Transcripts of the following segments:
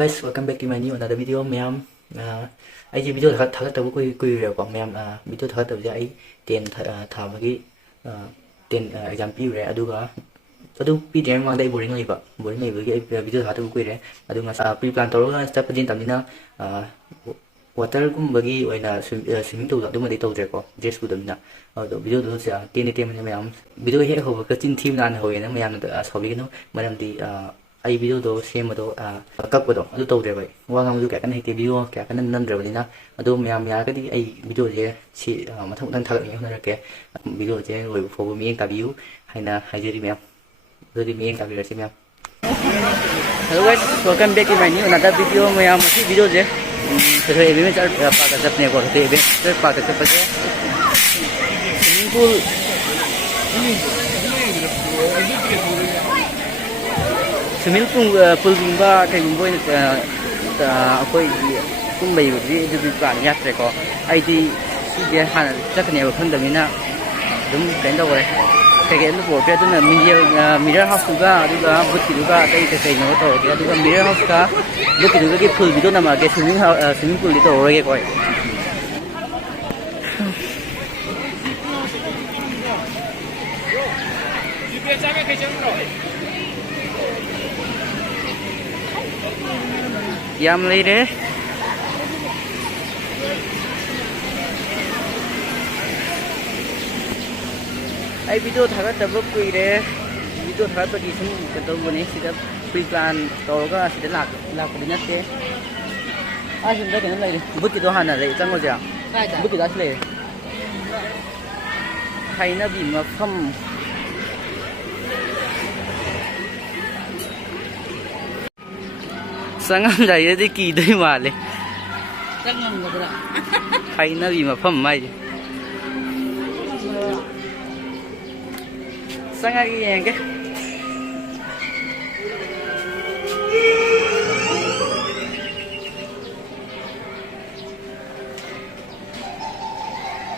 guys, welcome back to my new another video ma'am. Ai video thật tàu quy rồi còn ma'am video thật tàu giờ ai tiền thảo cái tiền exam pi rồi aduga adu pi tiền mang đây boring này với cái video thật tàu quy rồi adu nga pre plan tàu cái step din tạm na water cũng bagi oina swimming tàu adu mà đi tàu rồi có just good na video đó sẽ tiền ma'am video hết hồ cái tin team nan hồi na ma'am sau cái nó mà đi ai video đó xem mà đó cấp vào đó ಅದು ತೋದ್ರೆ by ವಾ ನಮ್ಮದು ಕ್ಯಾಕನ್ ಐತಿ video ಕ್ಯಾಕನ್ ನಂದ್ರೆ ಬಲಿನ ಅದು ma'am ಯಾಕದಿ ಐ video je si mathang thang thak ni hona ke video je loi fo mi eng ta view haina hajeri ma'am jadi mi eng ta view si ma'am hello guys welcome back to my new another video ma'am si video je so ebe me char pa ka sapne ko te ebe char pa ka sapne swimming pool swimming pool gumba kai gumbo akoi kum bai bi du plan yatre ko ai di si je han chakne ba khang damina dum kain da gore kai ge lu bo pe du na mirror house ga du ga but ki du ga kai kai no to ge du ga mirror house ka lu ki du ga ki pool bi do na ma ge swimming pool di to ore ge koi Yam lấy đấy. Ai video thằng tập bước quỳ đấy. Video thằng tập đi xuống cái tàu bên này sẽ đã pre plan tàu cái sẽ đã lạc cái nhất thế. À hiện tại cái này này, bước cái đó hẳn là đấy, chẳng có gì à? Bước cái đó sẽ hay nó bị mà không Sangam jai de ki doi male sangam gadra khai na bi ma pham mai sanga gi yang ke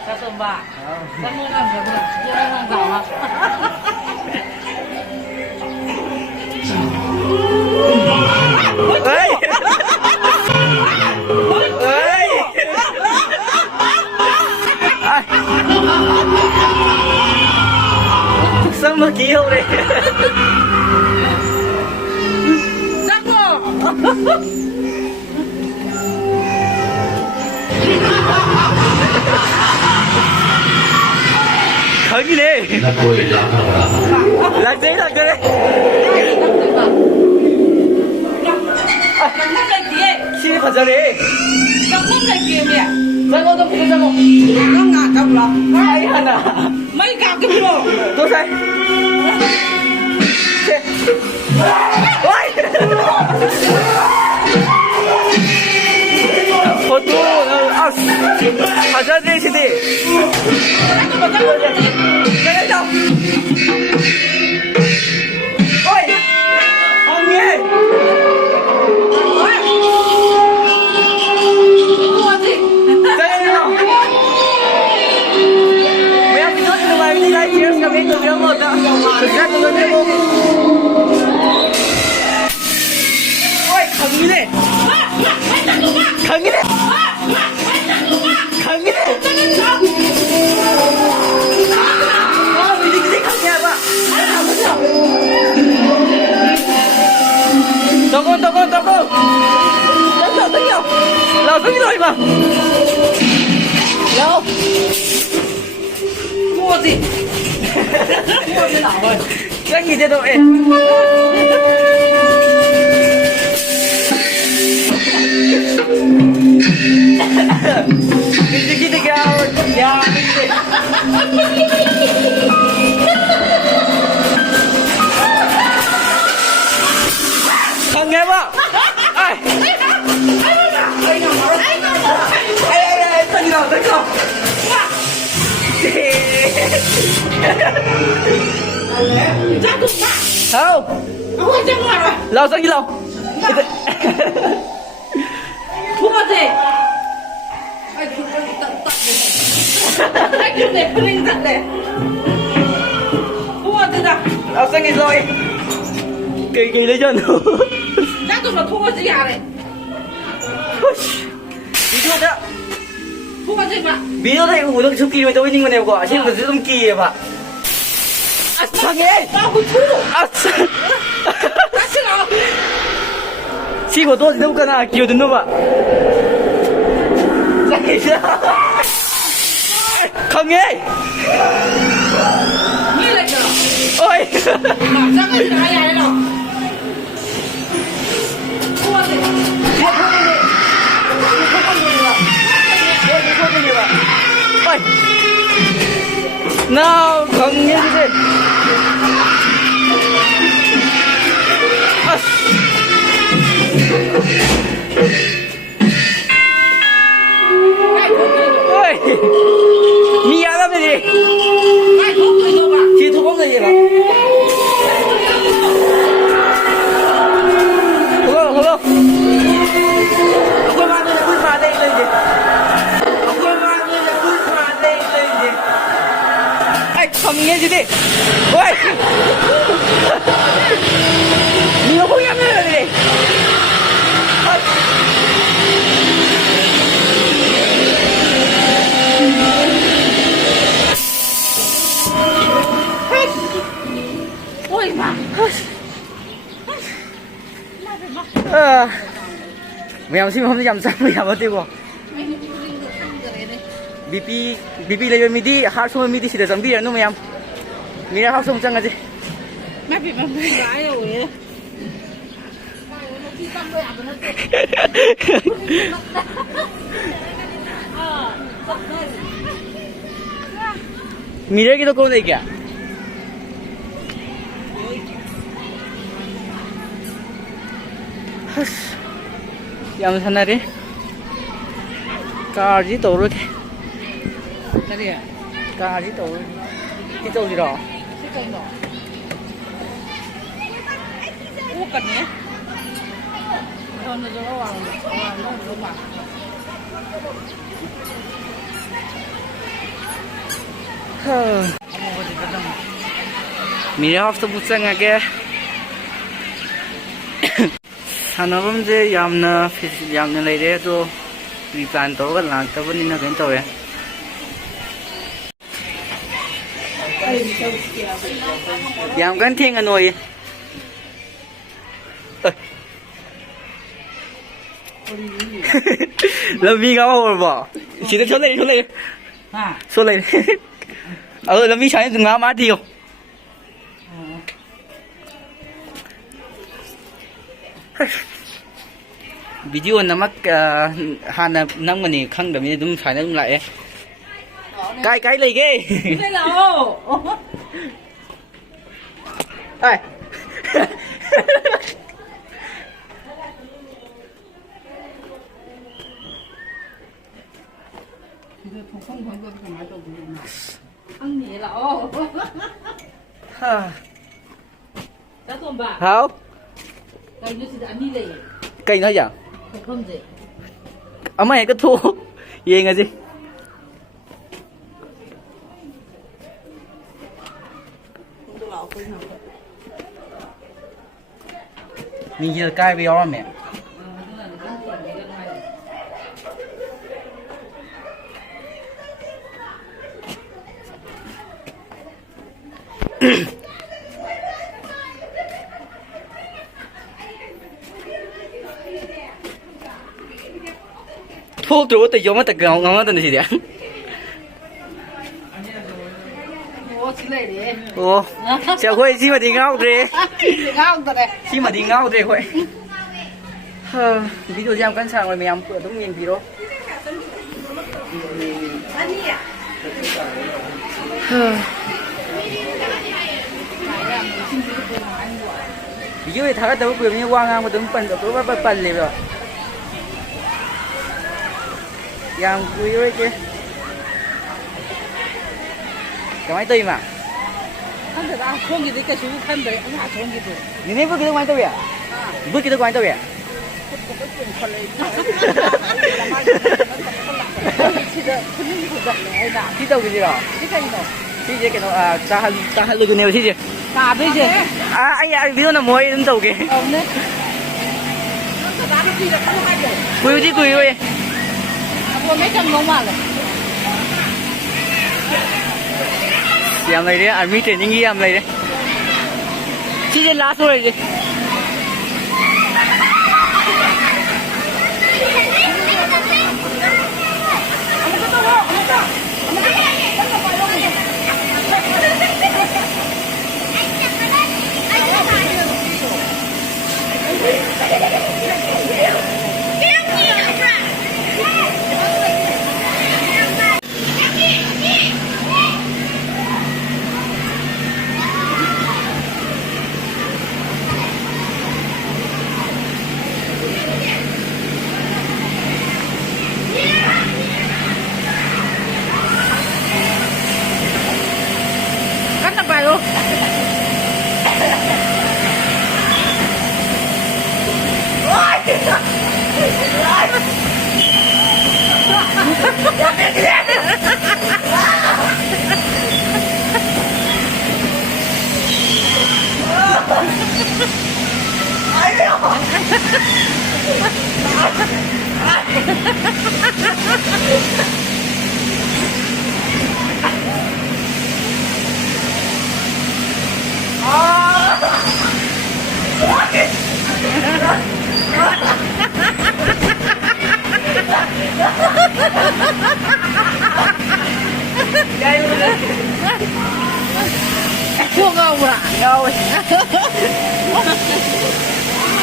sa somba sangam ngam gadra ya ngam gawa Ơi! Ơi! Sao mà kêu đây? Chắc rồi! Khởi gì đi? Là giấy thật cái đấy! Xin phật ra đi. Trong không thể kiếm nè. Ra ngô, không ra ngô. Nó ngả cặp lắm. Ai hẳn à? Mấy cặp cái đồ. Tôi thấy. Ôi! Photo, as. Phật ra đi xin đi. Cái này đâu? Ôi! Không nghe. Ôi, khẩn đi. Khẩn đi. Khẩn đi. Mình đi khẩn nha ba. Tao con. Rất nhiều. Lao rất rồi mà. Lao. Mua gì? Mua thế nào rồi? Cái gì thế đội? Kita kau, ya. Không nghe ba? Ai? Tao đi đâu? Chắc cũng mà. Không. Không chắc mà rồi. Lâu sao đi lâu? Thua gì? Ai thua cái tận đấy. Ai thua để linh tận đấy. Thua gì nào? Lâu sao đi rồi? Kỳ lấy chân. Chắc tôi mà thua gì à này? ꯊꯣꯛꯑꯁꯦꯕ video ꯂꯩ ꯎꯕꯗ ꯁꯨꯝ ꯀꯤꯔꯣꯏ ꯇꯧꯅꯤꯡꯕꯅꯦꯕꯀꯣ ꯑꯁꯦꯡꯕꯗꯁꯨ ꯑꯗꯨꯝ ꯀꯤꯌꯦꯕ ꯑꯁ ꯈꯪꯉꯦ ꯑꯁ ꯁꯤ ꯐꯣꯇꯣꯁꯤꯗꯕꯨ ꯀꯅꯥ ꯀꯤꯌꯣꯗꯣꯏꯅꯣꯕ ꯈꯪꯉꯦ ꯃꯤ ꯂꯩꯇ꯭ꯔꯣ ꯍꯣꯏ ꯆꯪꯉꯁꯤꯅ ꯌꯥꯔꯦ ꯂꯥꯛꯑꯣ ꯊꯣꯛꯑꯁꯦ nào không như thế ôi mi ăn lắm gì chị thu không gì mà không không không ăn đây là quýt mà đây lên gì không nghe gì đi ôi nhiều không em nữa đi ôi mà mèo xin không dám sao mèo mất tiêu rồi BP lấy midi hard song midi sida zambi anu ma'am mira hard song changa ji mẹ bị mẹ gái rồi mira ki to kaun hai kya yam sana re car ji to ro cái gì car ji to ki to ji ro cái cây nọ ô cần nhé thôi nó cho nó vào nó không vào mira hafta bu changa ke sanabam je yamna lai re to replan to ga lang ta bani na gain to ya yam kan theng anoi làm gì ngáo rồi bỏ chỉ được số này số này làm gì sáng ngáo má tiêu video nằm hàn năm này khăng đầm như đúng phải nó lại cái này ghê cái nào ai ăn nhỉ lão đã tôm bà hảo cái như là đi đây cây nói chẳng không gì mày cái thua gì nghe gì mình giờ cai với nó mẹ thuốc rồi tự dùng tự ngon ngon tự gì đấy ô xin lấy đi ô chào quay xin mà đi ngáo đi ngáo thật đấy xin mà đi ngáo đi quay ví dụ em cắn sàng rồi mèo cửa đúng nhìn gì đó ví dụ thằng tao quyền như quang ngang mà đứng phần tao bắt phần liền rồi yang quý rồi chứ cái máy tươi mà看着啊，冲击的个球看的，俺俩冲击的，你那不给他关豆呀？不给他关豆呀？ที่豆嘅啫咯，ที่隻嘅咯炸下你個鳥ที่隻，打的去，哎呀，邊度那冇人豆嘅，哦呢，打的去的，看到没有？貴啲貴喂，我没整弄完了， yam này đấy army training yam này đấy chi trên last rồi gì cắt nó bài luôn Cuồng không ạ? Đâu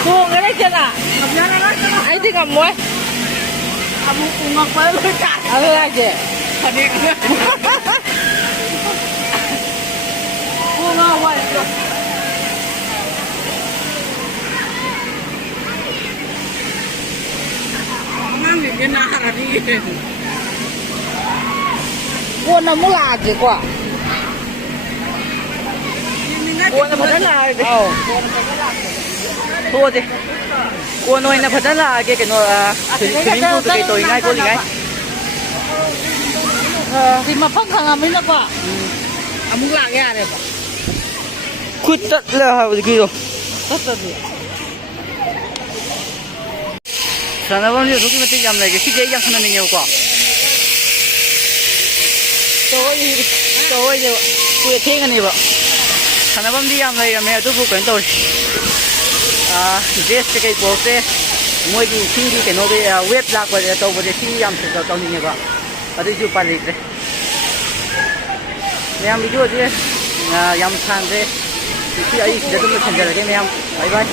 cuồng cái đấy chưa ạ? Anh thích cầm muối kamu cuồng apa lu cak? Apa lagi? Tadi cuồng apa itu? Ngambil dia nak lagi. Cuồng nó muốn là gì quả? Cuồng nó phải là gì? thua gì cô nói là phải là cái nó thuyền tu cái tôi ngay cô ngay thì mà phong thằng mình nó quả muốn là cái này quyết tất là cái rồi tất là gì sao nó vẫn như cái làm này cái gì vậy không nên nhiều quá tôi giờ tôi thiên anh này vậy sao nó vẫn đi làm này mẹ tôi phụ quyền tôi vest cái bộ thế mỗi đi xin đi cái nó về web là cái tàu về xin làm sự tàu như vậy ở đây chụp ảnh đấy em video gì làm sang thế thì ấy để tôi mình xem cái em bye bye